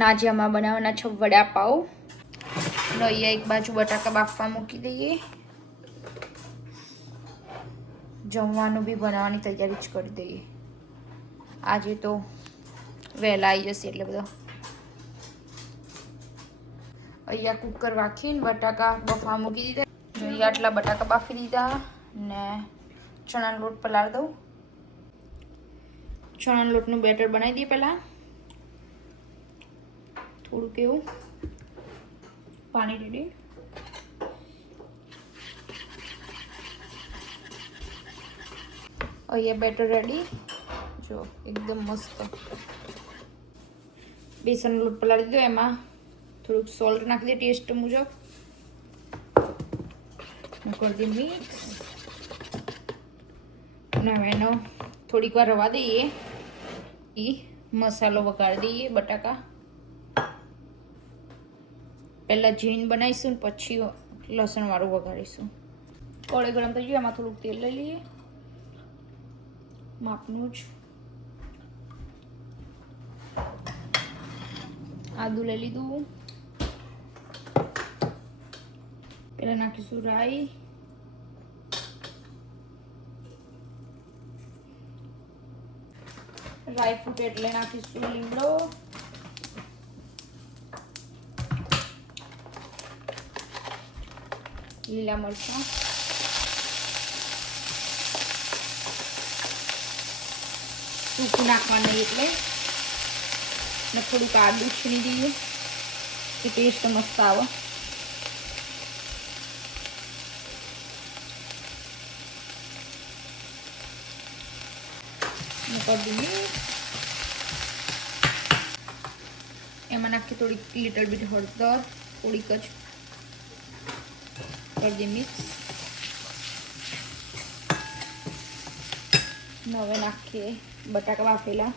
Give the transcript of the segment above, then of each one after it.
નાજિયામાં બનાવવાના છે વડાપાવ. અહીંયા એક બાજુ બટાકા બાફવા મૂકી દઈએ. જમવાનું બી બનાવવાની તૈયારી જ કરી દઈએ. આજે તો વહેલા આવી જશે એટલે બધા. અહીંયા કુકર રાખીને બટાકા બફવા મૂકી દીધા. અહીંયા આટલા બટાકા બાફી દીધા ને ચણાનો લોટ પલાળી દઉં. ચણાના લોટનું બેટર બનાવી દઈએ પહેલાં. થોડુંક એવું પાણી રેડી. અહીંયા બેટર રેડી. જો એકદમ મસ્ત. બેસનનો લોટ પલાળી દીધો. એમાં થોડુંક સોલ્ટ નાખી દે ટેસ્ટ મુજબ. કરી દઈએ મિક્સ. અને હવે એનો થોડીક વાર રવા દઈએ. એ મસાલો વઘારી દઈએ. બટાકા પહેલાં ઝીણ બનાવીશું ને પછી લસણવાળું વઘારીશું. કઢાઈ ગરમ થઈ ગયું. એમાં થોડુંક તેલ લઈ લઈએ માપનું જ. આદું લઈ લીધું. પહેલાં નાખીશું રાઈ. રાઈ ફૂટે એટલે નાખીશું લીમડો. લીલા મરચાં. સૂકું નાખવાનું એટલે ને થોડુંક આદું છીણી દઈએ. એ ટેસ્ટ મસ્ત આવે. કરી દઈએ. એમાં નાખીએ થોડીક લિટલ બીટ હળદર. થોડીક જ કરી દઈએ મિક્સ. હવે નાખીએ બટાકા બાફેલા.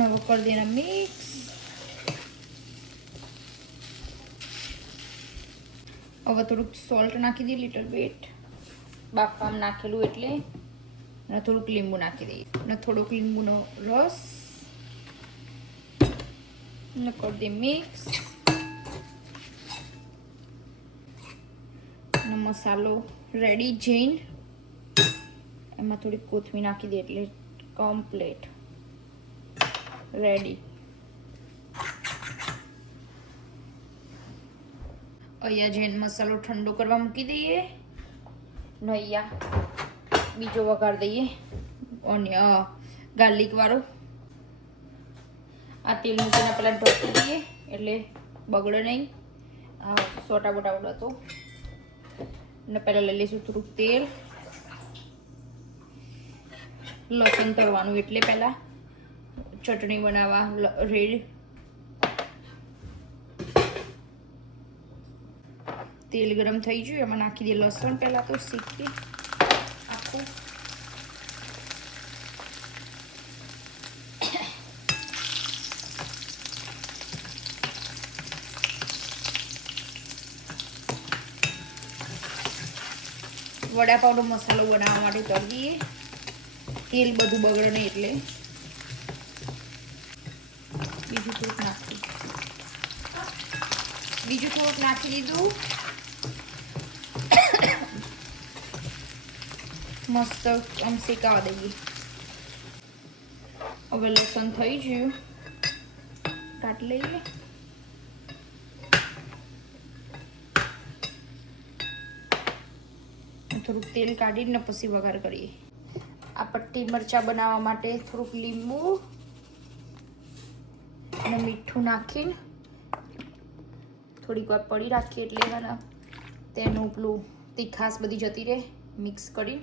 નવો કરી દેના મિક્સ. હવે થોડુંક સોલ્ટ નાખી દઈએ લિટલ બીટ. બાફવામાં નાખેલું એટલે. અને થોડુંક લીંબુ નાખી દઈએ. અને થોડુંક લીંબુનો રસ. અને કરી દઈએ મિક્સ. અને મસાલો રેડી જૈન. એમાં થોડીક કોથમીર નાખી દઈએ એટલે કમ્પ્લીટ રેડી. અહીંયા જૈન મસાલો ઠંડો કરવા મૂકી દઈએ. ને અહીંયા બીજો વઘાર દઈએ ગાર્લિક વાળો. આ તેલ મૂકીને પહેલાં ઢોકી દઈએ એટલે બગડે નહીં. સોટા બોટા ઉડતો. ને પહેલાં લઈ લઈશું થોડુંક તેલ. લસણ તળવાનું એટલે પહેલાં ચટણી બનાવવા રેડ. તેલ ગરમ થઈ ગયું. એમાં નાખી દઈએ લસણ. પહેલાં તો શીખી આખું. વડાપાવનો મસાલો બનાવવા માટે તળી દઈએ. તેલ બધું બગડે નહીં એટલે. બીજું થોડુંક નાખી દીધું. મસ્ત આમ શેકાવા દઈએ. હવે લસણ થઈ ગયું. કાઢી લઈએ. થોડુંક તેલ કાઢીને પછી વઘાર કરીએ. આ પટ્ટી મરચાં બનાવવા માટે થોડુંક લીંબુ અને મીઠું નાખીને થોડીક વાર પડી રાખીએ એટલે તેનું પેલું તીખાશ બધી જતી રહે. મિક્સ કરી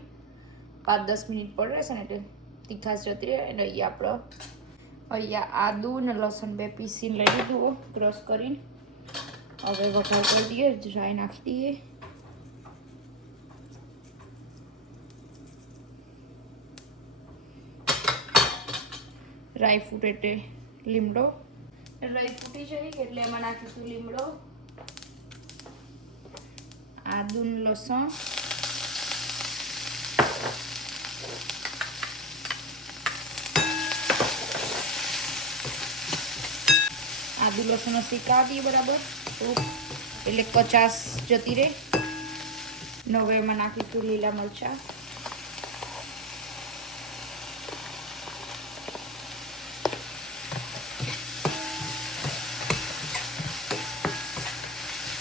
5-10 મિનિટ પડી રહેશે ને એટલે તીખાશ જતી રહે. અને અહીંયા આદુ ને લસણ 2 પીસીને લઈ લીધું ક્રશ કરીને. હવે વઘાર કરી દઈએ. રાઈ નાખી દઈએ. રાઈ ફૂટ એટલે લીમડો. રઈ ફૂટી જાય એટલે એમાં નાખીશું લીમડો, આદુ લસણ, આદુ લસણ શેકા દઈએ બરાબર એટલે કચાશ જતી રહે. હવે એમાં નાખીશું લીલા મરચાં,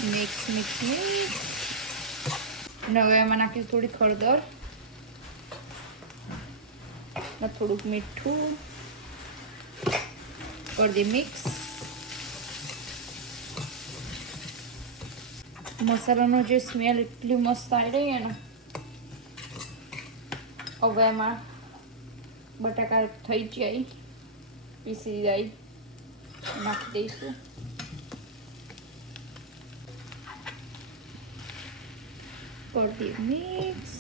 મિક્સ. હવે એમાં નાખીશું થોડી હળદર, થોડુંક મીઠું, કરી દે મિક્સ. મસાલાનો જે સ્મેલ એટલી મસ્ત આવી રહી ને. હવે એમાં બટાકા થઈ જાય, પીસી જાય, નાખી દઈશું. કરી દઈએ મિક્સ.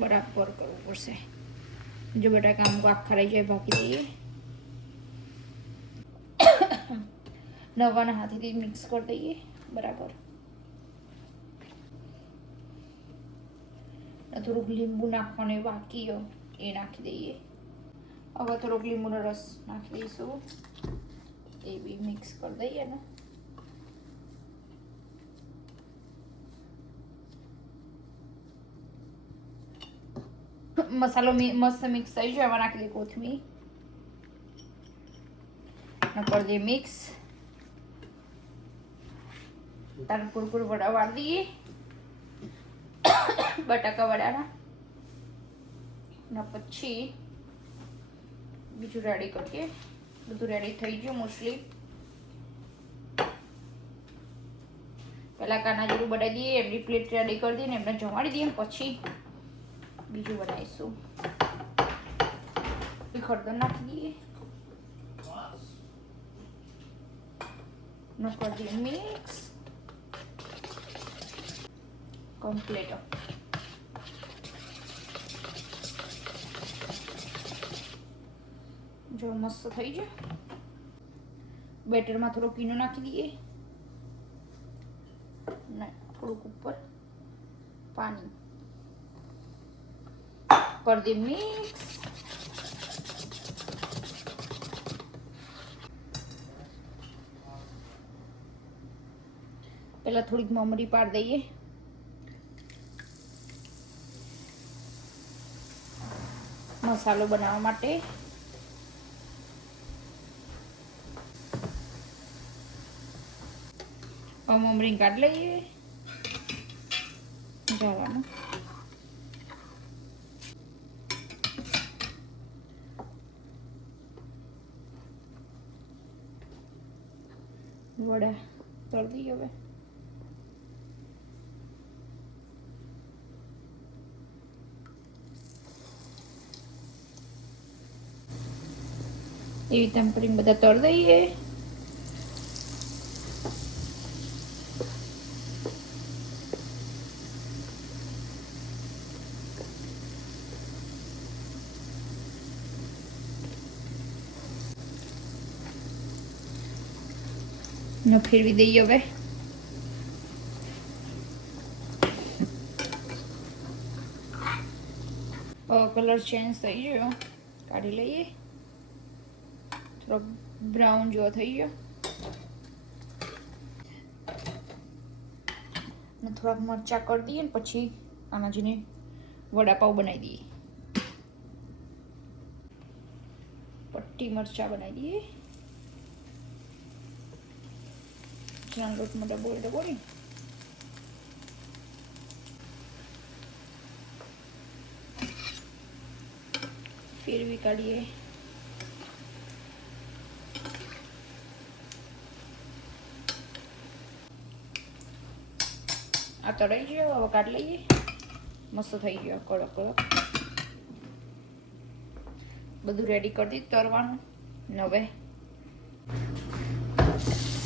બરાબર કરવું પડશે. જો બટાકા અમુક આખા રહી જાય બાકી દઈએ. નવાના હાથેથી મિક્સ કરી દઈએ બરાબર. થોડુંક લીંબુ નાખવાનું બાકી એ નાખી દઈએ. હવે થોડોક લીંબુનો રસ નાખી દઈશું, એ બી મિક્સ કરી દઈએ ને. મસાલો મસ્ત મિક્સ થઈ જાય. એમાં નાખી દઈએ કોથમીર, કરી દઈએ મિક્સ. તારે કુરકુર વડા વાળી દઈએ બટાકા વડાના, ને પછી બીજું રેડી કરીએ. બધું રેડી થઈ ગયું મોસ્ટલી. પહેલા કાના જેવું બનાવી દઈએ, એમની પ્લેટ રેડી કરી દઈએ ને એમને જમાડી દઈએ, પછી બીજું બનાવીશું. હળદર નાખી દઈએ, કરી દઈએ મિક્સ કમ્પ્લીટ. જો મસ્ત થઈ જાય. બેટરમાં થોડો ઈનો નાખી દઈએ ને થોડુંક ઉપર પાણી, કરી દઈએ મિક્સ. પહેલા થોડીક મમરી પાડી દઈએ, મસાલો બનાવવા માટે. મમરી કાઢી લઈએ, જવાનું. વડા તળી દઈએ હવે. એવી રીતે કરીને બધા તળી દઈએ. ને ફેરવી દઈએ હવે. કલર ચેન્જ થઈ ગયો, કાઢી લઈએ. થોડો બ્રાઉન જેવો થઈ ગયો. ને થોડાક મરચાં કરી દઈએ ને પછી આના જેને વડાપાવ બનાવી દઈએ. પટ્ટી મરચાં બનાવી દઈએ. લોટમાં ડબોળી ફેરવી કાઢીએ. આ તળાઈ ગયો, હવે કાઢી લઈએ. મસ્ત થઈ ગયો કડક કડક. બધું રેડી કરી દીધું તળવાનું. હવે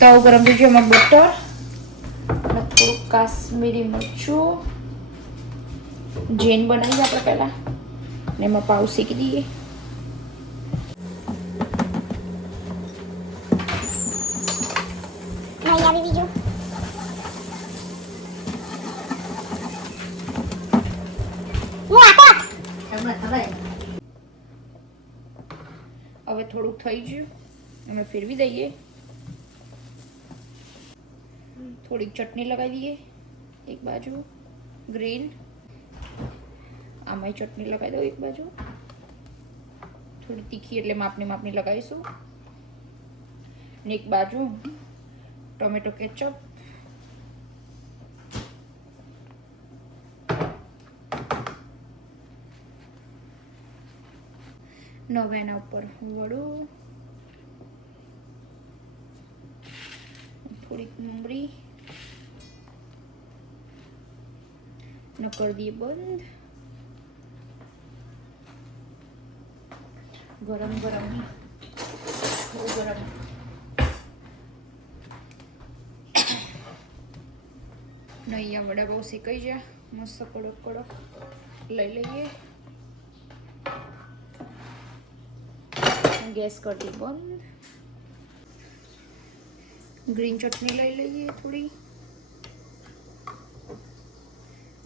તવો ગરમ થઈ ગયો, એમાં બટર અને થોડુંક કાશ્મીરી મરચું જેન બનાવીએ આપણે પહેલા, ને એમાં પાવ શેકી દઈએ. હવે થોડુંક થઈ ગયું, અમે ફેરવી દઈએ. થોડીક ચટણી લગાવી દઈએ એક બાજુ, ગ્રીન. આમાંય ચટણી લગાવી દો એક બાજુ, થોડી તીખી એટલે માપની લગાવીશું. ને એક બાજુ ટોમેટો કેચઅપ. હવે એના ઉપર વડું, થોડીક મમરી ન કરી દઈએ બંધ. ગરમ ગરમ થોડું ગરમ. અહીંયા વડા બહુ શેકાઈ જાય, મસ્ત કડક કડક લઈ લઈએ. ગેસ કરી દઈએ બંધ. ગ્રીન ચટણી લઈ લઈએ થોડી,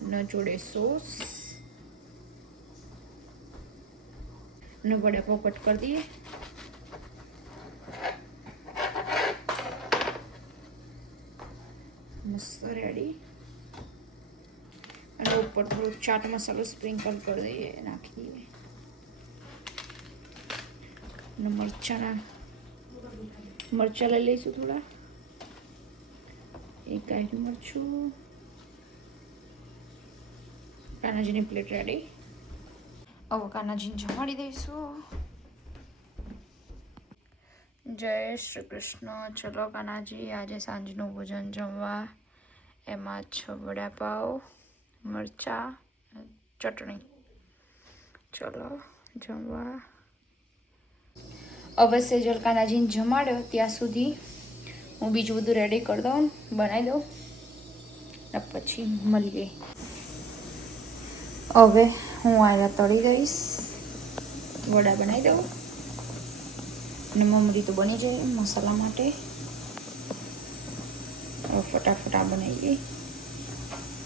ન જોડે સોસ, ને વડાપાવ કટ કરી દઈએ. મસ્ત રેડી. અને ઉપર થોડું ચાટ મસાલો સ્પ્રિંકલ કરી દઈએ, નાખી દઈએ. અને મરચાં લઈ લઈશું થોડા, એક કાઢી મરચું. કાનાજીની પ્લેટ રેડી. હવે કાનાજીને જમાડી દઈશું. જય શ્રી કૃષ્ણ. ચલો કાનાજી, આજે સાંજનું ભોજન જમવા. એમાં 6 વડાપાવ, મરચાં, ચટણી. ચલો જમવા. હવે સેજલ કાનાજીને જમાડ્યો ત્યાં સુધી હું બીજું બધું રેડી કરી દઉં, બનાવી દઉં, ને પછી મળીએ. હવે હું આયા તળી દઈશ, વડા બનાવી દઉં, અને મમરી તો બની જાય મસાલા માટે. હવે ફટાફટ આ બનાવીએ.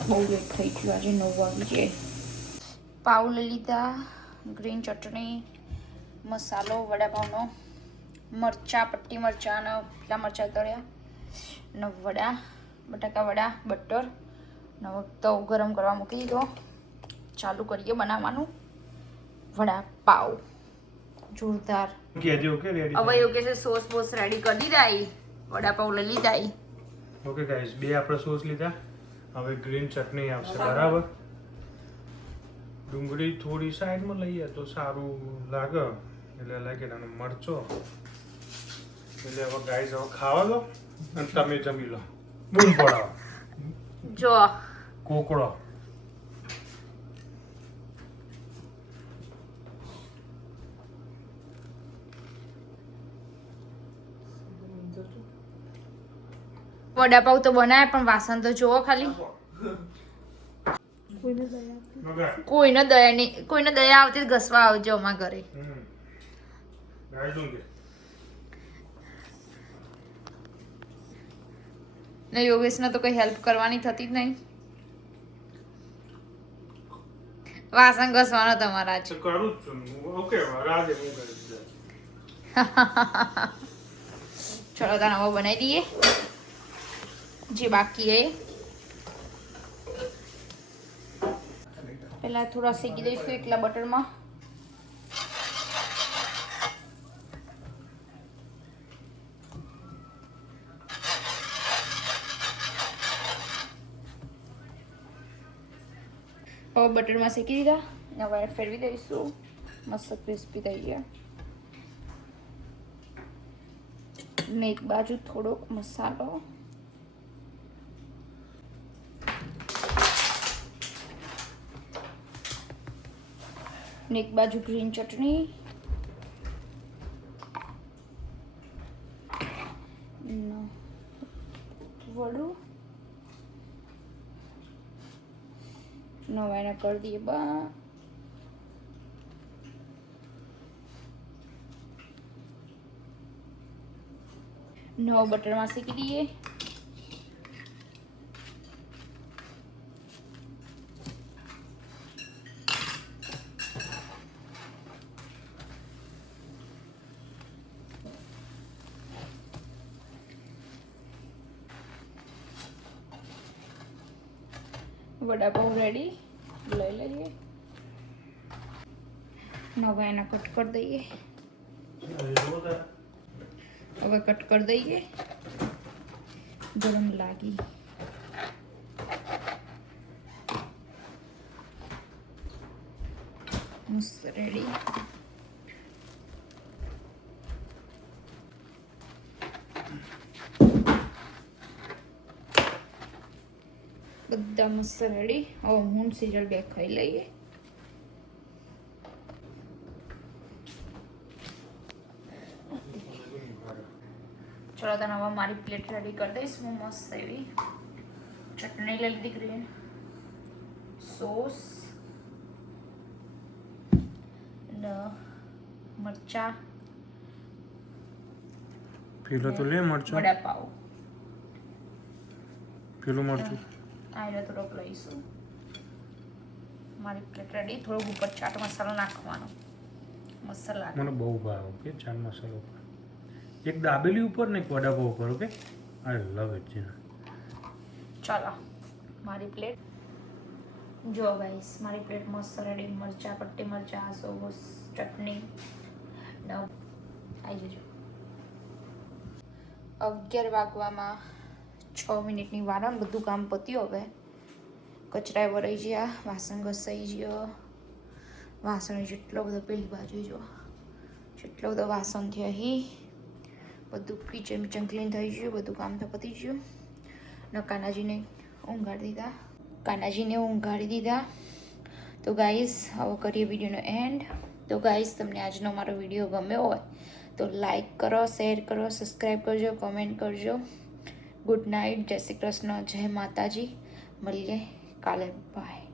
બહુ લેટ થઈ ગયું, આજે 9 વાગી જાય. પાવ લઈ લીધા, ગ્રીન ચટણી, મસાલો વડાપાવનો, મરચાં, પટ્ટી મરચાં અને પેલા મરચાં તળ્યા, ને વડા, બટાકા વડા, બટર. ને તવ ગરમ કરવા મૂકી દીધો. ચાલુ કરીએ બનાવવાનું વડાપાવ. જોરદાર. હવે યોગ્ય છે સોસ બોસ રેડી કરી દીધા. વડાપાવ લઈ લીધા. ઓકે ગાઈસ, 2 આપણે સોસ લીધા. હવે ગ્રીન ચટણી આવશે, બરાબર. ડુંગળી થોડી સાઈડમાં લઈએ તો સારું લાગે, એટલે લાગે. અને મરચો એટલે હવે ગાઈસ હવે ખાવા લો અને તમે જમી લો. બૂમ પડાવો જો કોકડો. વડાપાવ તો બનાવે પણ વાસણ તો જોવો ખાલી. કોઈને દયા નહીં, કોઈને દયા આવતી ઘસવા આવજો અમારા ઘરે. ને યોગેશને તો કઈ હેલ્પ કરવાની થતી જ નહીં. વાસણ ઘસવાનો તમારા જ. કરું જ છું. ઓકે, રાજે હું કરી દઉં. ચલો તાર નવો બનાવી દઈએ જે બાકી હે. પહેલા થોડા શેકી દઈશું એકલા બટરમાં. હવે બટરમાં શેકી દીધા. હવે ફેરવી દઈશું. મસ્ત ક્રિસ્પી થઈ ગયા. ને એક બાજુ થોડોક મસાલો, ને એક બાજુ ગ્રીન ચટણી, વડું નવા એના કરી દઈએ બા. નવો બટરમાં શેકી દઈએ. વડાપાઉં રેડી લઈ લઈએ. હવે એના કટ કરી દઈએ. હવે કટ કરી દઈએ. ગરમ લાગી. મસ્ત રેડી. બધા મસ્ત રેડી. હવે હું સિરિયલ બે ખાઈ લઈએ. ચલો તને હવે મારી પ્લેટ રેડી કરી દઈશ. હું મસ્ત એવી ચટણી લઈ લીધી, ગ્રીન સોસ મરચા, પેલો તો લે મરચું, વડાપાઉં, પેલું મરચું આયરો થોડોક લઈશું. મારી પ્લેટ રેડી. થોડોક ઉપર ચાટ મસાલો નાખવાનો. મસાલા મને બહુ ભાવે. ઓકે, ચાટ મસાલો એક દાબેલી ઉપર ને એક વડાપાઉં ઉપર. Okay, I love it. ચાલો મારી પ્લેટ જો ગાઈસ, મારી પ્લેટ મસ્ત રેડી. મરચા, પટ્ટી મરચા, સોસ, ચટણી આવી જજો. 11 વાગવામાં 6 મિનિટની વાર. બધું કામ પત્યું. હવે કચરા વરાઈ ગયા, વાસણ ઘસાઈ ગયો. વાસણ જેટલો બધો પેલી બાજુ જો જેટલો બધો વાસણ થયા હી બધું કિચન મિચન ક્લીન થઈ ગયું. બધું કામ તો પતી ગયું. ને કાનાજીને ઊંઘાડી દીધા. તો ગાઈસ હવે કરીએ વિડીયોનો એન્ડ. તો ગાઈસ તમને આજનો મારો વિડીયો ગમ્યો હોય તો લાઈક કરો, શેર કરો, સબસ્ક્રાઈબ કરજો, કોમેન્ટ કરજો. ગુડ નાઇટ, જય શ્રી કૃષ્ણ, જય માતાજી. મળીએ કાલે. બાય.